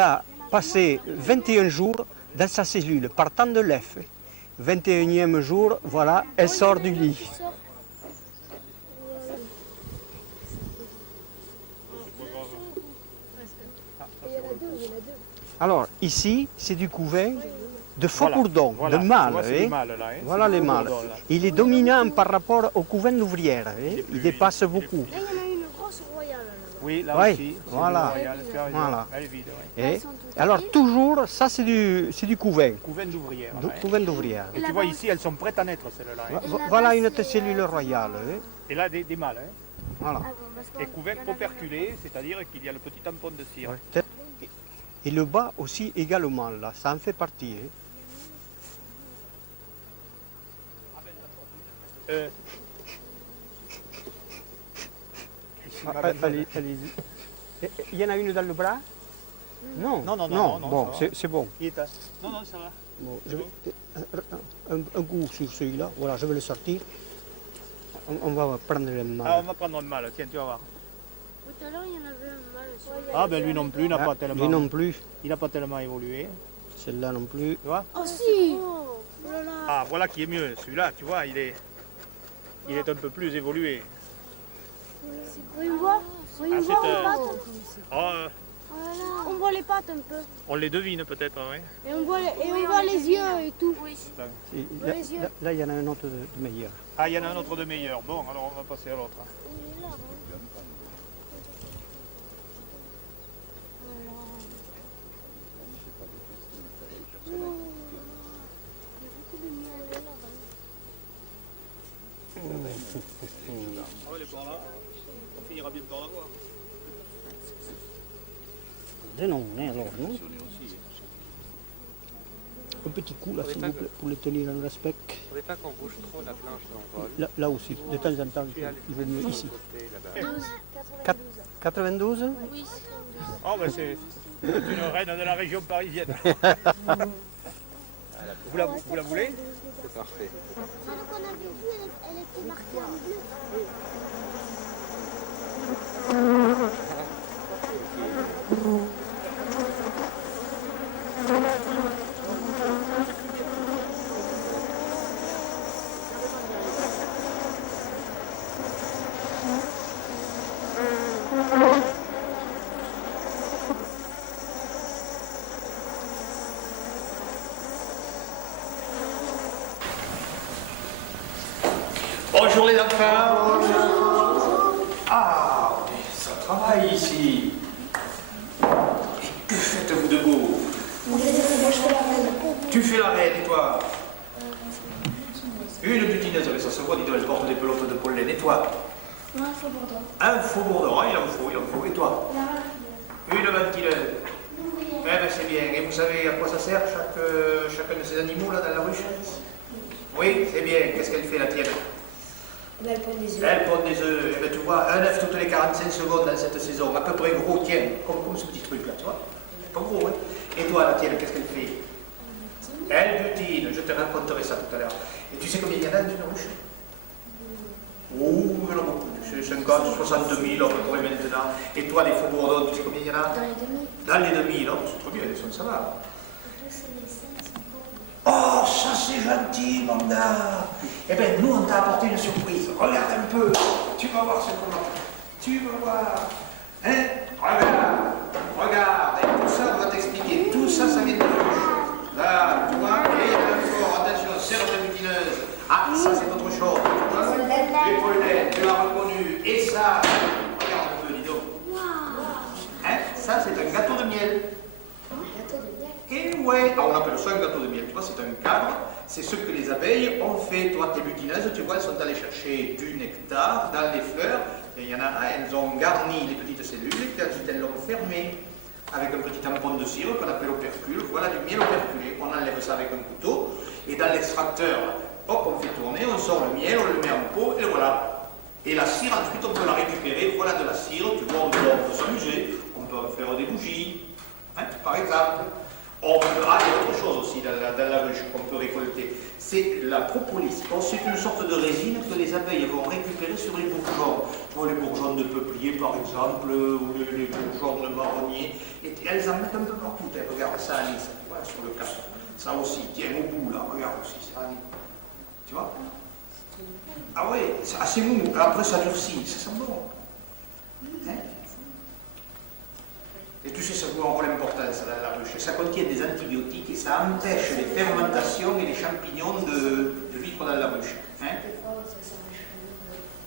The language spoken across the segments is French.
a passé 21 jours dans sa cellule, partant de l'œuf. 21e jour, voilà, elle sort du lit. Alors, ici, c'est du couvain de faux bourdons, de mâles. Voilà les mâles. Il est dominant par rapport au couvain d'ouvrière. Il dépasse beaucoup. Là, il y en a une grosse royale. Là-bas. Oui, là Oui, aussi. voilà. Voilà. Et alors, toujours, ça, c'est du couvain. Couvain d'ouvrière. Couvain d'ouvrière. Et tu vois ici, elles sont prêtes à naître, celles-là. Voilà une cellule royale. Et là, des mâles. Voilà. Et couvain operculé, c'est-à-dire qu'il y a le petit tampon de cire. Et le bas aussi également, là, ça en fait partie. Allez-y. Il y en a une dans le bras? Non. Non. Bon, c'est bon. Non, ça va. Bon, un coup sur celui-là. Voilà, je vais le sortir. On va prendre le mâle. Ah, on va prendre le mâle, tiens, tu vas voir. Tout à l'heure, il y en avait un mâle aussi. Ah, ben lui non plus, il n'a pas tellement. Lui non plus. Il n'a pas tellement évolué. Celle-là non plus. Tu vois? Oh si. Ah, voilà qui est mieux. Celui-là, tu vois, il est un peu plus évolué. On voit les pattes. Oh, On voit les pattes un peu. on les devine peut-être, oui. Et on voit les yeux et tout. Là, il y en a un autre de meilleur. Ah, il y en a un autre de meilleur. Bon, alors on va passer à l'autre. On va aller par là. On finira bien par la voir. Non, alors, non. Un petit coup, là, s'il vous plaît, pour le tenir en respect. Il ne faudrait pas qu'on bouge trop la planche d'envol. Là aussi, de temps en temps, il vaut mieux ici. 92? Oui. Oh, ben c'est une reine de la région parisienne. Vous la voulez? C'est parfait. Celle qu'on avait vue, elle était marquée en bleu. Bonjour les enfants. Bonjour. Ah, mais ça travaille ici. Et que faites-vous debout? Tu fais la reine et toi? Une butineuse, mais ça se voit, dis donc, elle porte des pelotes de pollen. Et toi? Moi, un faux bourdon. Un faux bourdon, il en faut. Et toi? Une ventileuse. Eh bien c'est bien. Et vous savez à quoi ça sert chacun de ces animaux là dans la ruche? Oui, c'est bien. Qu'est-ce qu'elle fait la tienne? Elle pond des œufs. Elle pond des œufs. Eh bien, tu vois, un œuf toutes les 45 secondes dans cette saison, à peu près gros, tiens, comme ce petit truc là, tu vois? Pas gros, hein? Et toi, la tienne, qu'est-ce qu'elle fait? Elle butine. Je te raconterai ça tout à l'heure. Et tu sais combien il y en a dans une ruche? Oh, il y en a beaucoup. C'est 50, 62 000 à peu près maintenant. Et toi, les faux bourdons, tu sais combien il y en a? Dans les demi. Dans les demi, non? C'est trop bien, ça va. Les scènes sont pas. Oh, ça c'est gentil, mon gars. Eh bien, nous, on t'a apporté une surprise. Regarde un peu. Tu vas voir ce qu'on a. Tu vas voir. Hein? Regarde. Et tout ça, on va t'expliquer. Tout ça, ça vient de ruche. Là, tu vois. Et encore, attention, serre de butineuse. Ah, ça, c'est autre chose. Tu vois? Les pollens, tu l'as reconnu. Et ça, regarde un peu, dis donc. Hein? Ça, c'est un gâteau de miel. Et ouais, on appelle ça un gâteau de miel, tu vois, c'est un cadre, c'est ce que les abeilles ont fait. Toi, tes butineuses, tu vois, elles sont allées chercher du nectar dans les fleurs, et il y en a, elles ont garni les petites cellules, et ensuite elles l'ont fermé avec un petit tampon de cire qu'on appelle opercule. Voilà du miel operculé, on enlève ça avec un couteau, et dans l'extracteur, hop, on fait tourner, on sort le miel, on le met en pot, et voilà. Et la cire, ensuite, on peut la récupérer, voilà de la cire, tu vois, on peut s'amuser, on peut en faire des bougies, hein, par exemple. il y a autre chose aussi dans la ruche qu'on peut récolter. C'est la propolis. C'est une sorte de résine que les abeilles vont récupérer sur les bourgeons. Tu vois, les bourgeons de peuplier, par exemple, ou les bourgeons de marronnier. Et elles en mettent un peu partout. Regarde ça, Alice, voilà, sur le cap. Ça aussi, tiens, au bout, là, regarde aussi, ça, Alice. Tu vois? Ah oui, c'est assez mou. Après, ça durcit. Ça sent bon. Hein? Et tu sais, ça joue un rôle important, ça, dans la ruche. Ça contient des antibiotiques et ça empêche les fermentations et les champignons de vivre dans la ruche. Hein?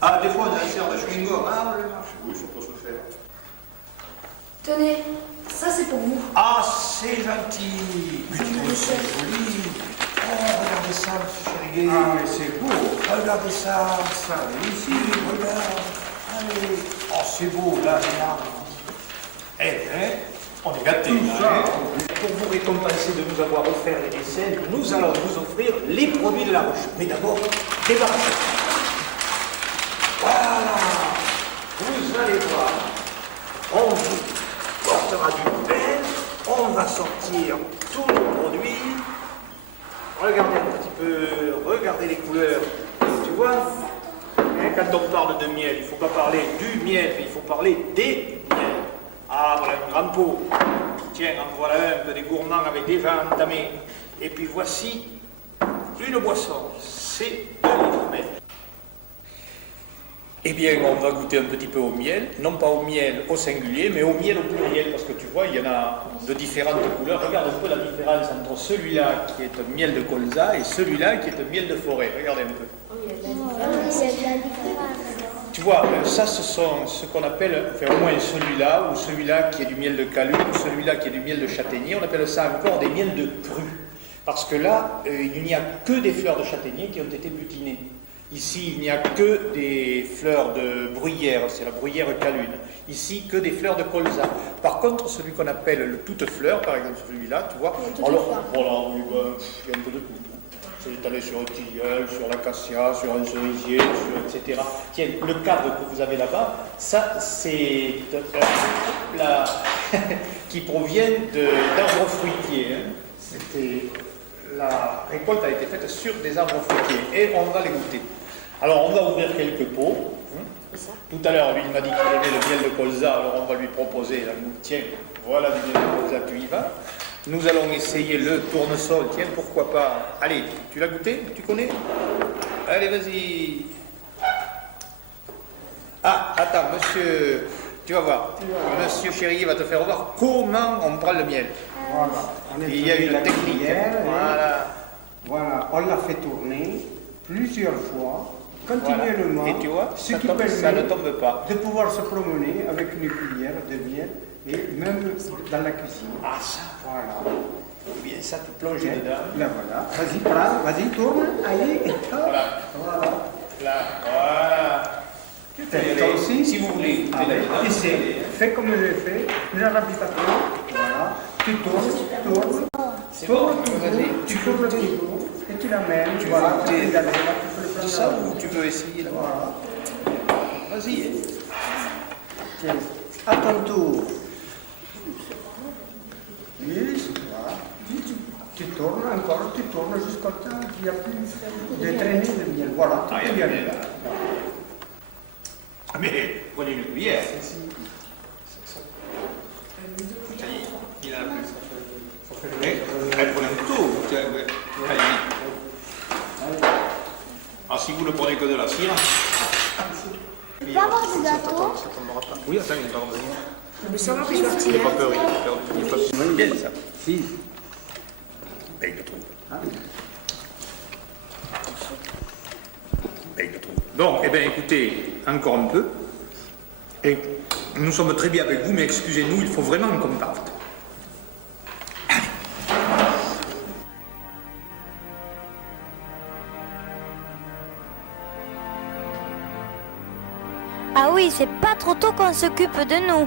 Ah, des fois, on insère de chewing-gum. Ah, oui, ça peut se faire. Tenez, ça c'est pour vous. Ah, c'est gentil. Mais tu vois, c'est joli. Oh, regardez ça, monsieur Chéri. Ah, mais c'est beau. Regardez ça, ici, regarde. Allez. Oh, c'est beau, là, regarde. On est gâtés. Pour vous récompenser de nous avoir offert les dessins, nous allons vous offrir les produits de la ruche. Mais d'abord, débarrassez. Voilà. Vous allez voir. On vous portera du pain. On va sortir tous nos produits. Regardez un petit peu. Regardez les couleurs. Tu vois? Quand on parle de miel, il ne faut pas parler du miel, mais il faut parler des miels. Ah, voilà une grande pot. Tiens, en voilà un que des gourmands avaient déjà entamé. Et puis voici une boisson. C'est de l'hydromel. Eh bien, on va goûter un petit peu au miel. Non pas au miel au singulier, mais au miel au pluriel. Parce que tu vois, il y en a de différentes couleurs. Regarde un peu la différence entre celui-là qui est un miel de colza et celui-là qui est un miel de forêt. Regardez un peu. Tu vois, ça ce sont ce qu'on appelle, enfin au moins celui-là, ou celui-là qui est du miel de calune, ou celui-là qui est du miel de châtaignier, on appelle ça encore des miels de cru. Parce que là, il n'y a que des fleurs de châtaignier qui ont été butinées. Ici, il n'y a que des fleurs de bruyère, c'est la bruyère calune. Ici, que des fleurs de colza. Par contre, celui qu'on appelle le toute-fleur, par exemple celui-là, tu vois, alors, voilà, oui, il y a un peu de tout. C'est étalé sur un tilleul, sur l'acacia, sur un cerisier, etc. Tiens, le cadre que vous avez là-bas, ça c'est qui provient d'arbres fruitiers. Hein. La récolte a été faite sur des arbres fruitiers et on va les goûter. Alors on va ouvrir quelques pots. Hein. Tout à l'heure, lui il m'a dit qu'il aimait le miel de colza, alors on va lui proposer la goutte. Tiens, voilà du miel de colza, tu y vas. Nous allons essayer le tournesol. Tiens, pourquoi pas. Allez, tu l'as goûté? Tu connais? Allez, vas-y. Ah, attends, monsieur, tu vas voir. Monsieur Chéri va te faire voir comment on prend le miel. Voilà. Il y a une technique. Voilà, on l'a fait tourner plusieurs fois, continuellement. Voilà. Et tu vois, ce ça, qui tombe, ça ne tombe pas. de pouvoir se promener avec une cuillère de miel et même dans la cuisine. Ah, ça. Voilà. Eh bien, ça, tu plonges dedans. Là, voilà. Vas-y, prends, vas-y, tourne. Allez, et Voilà. Voilà. Là, voilà. Toi aussi, si vous voulez, essaie. Fais comme je l'ai fait. Ne rapide pas trop. Voilà. Tu tournes. C'est bon, vas-y. Tu tournes toujours et tu l'amènes. Tu voilà. veux Tu peux goûter le ça ou tu veux essayer là? Voilà. Vas-y. Hein. Tiens, à ton tour. Oui, voilà. Tu tournes encore, tu tournes jusqu'au temps qu'il n'y a plus de traînée de miel. Voilà, tout est bien là. Ah, mais prenez une cuillère. Il a plus. Elle prend un couteau. Allez. Ah, si vous ne prenez que de la cire. Tu peux avoir du gâteau? Ça tombera pas. Oui, attends, il va revenir. Mais ça va, puis je vais Il n'a pas peur, il n'a pas peur. Bien ça. Si. Ben, il le trouve. Ben, il le trouve. Bon, eh bien, écoutez, encore un peu. Et nous sommes très bien avec vous, mais excusez-nous, il faut vraiment qu'on parte. Ah oui, c'est pas trop tôt qu'on s'occupe de nous.